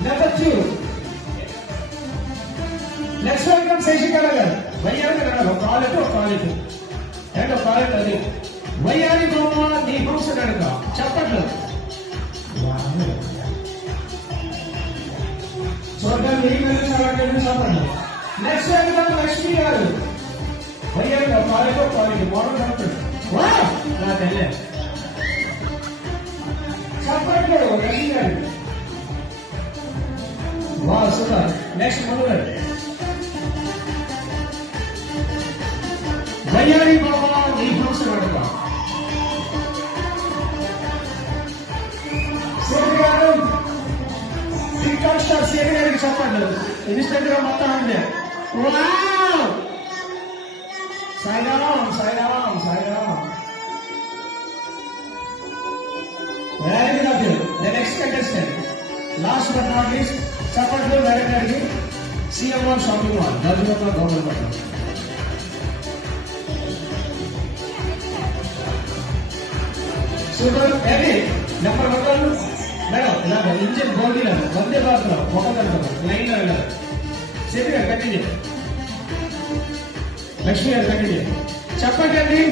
Number 2. Let's welcome Seshikala garu. Vayyari garu call it. And call it adi. Vayyari mama nee house garuka. Chappatlu. Wow. So then we will start getting chappatlu. Next welcome Lakshmi garu. Vayyari garu call it. Modern doctor. Wow. Na telle. Chappatlu Lakshmi garu. Wow, super. Next Manu. Vayyari Baba nee house garuka. Segaru TikTok star Segaru ki chappatlu. Instagram motta unde. Wow! Sai Ram. Very good. The next contestant. Last but not least, chappatlu director ki CM1 shopping mall. Dajjota Government. Super heavy. Number 1. Madam, ilaga engine body la Vande Bharat lo okadanta line la Sethi continue. Lakshmi continue. Chappatlu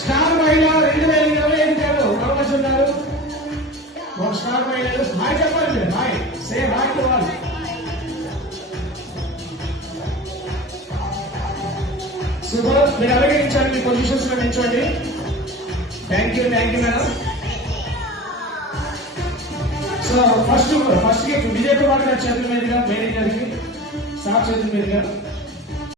Star Mahila 2025 garu ఎవరు one star Mahila hi చెప్పండి hi say hi to all. Super మీరు అలాగే నిల్చోండి మీ positions లో నిల్చోండి. Thank you madam. So first gift Vijay Kumar గారి చేతుల మీదుగా manager కి sir చేతుల మీదుగా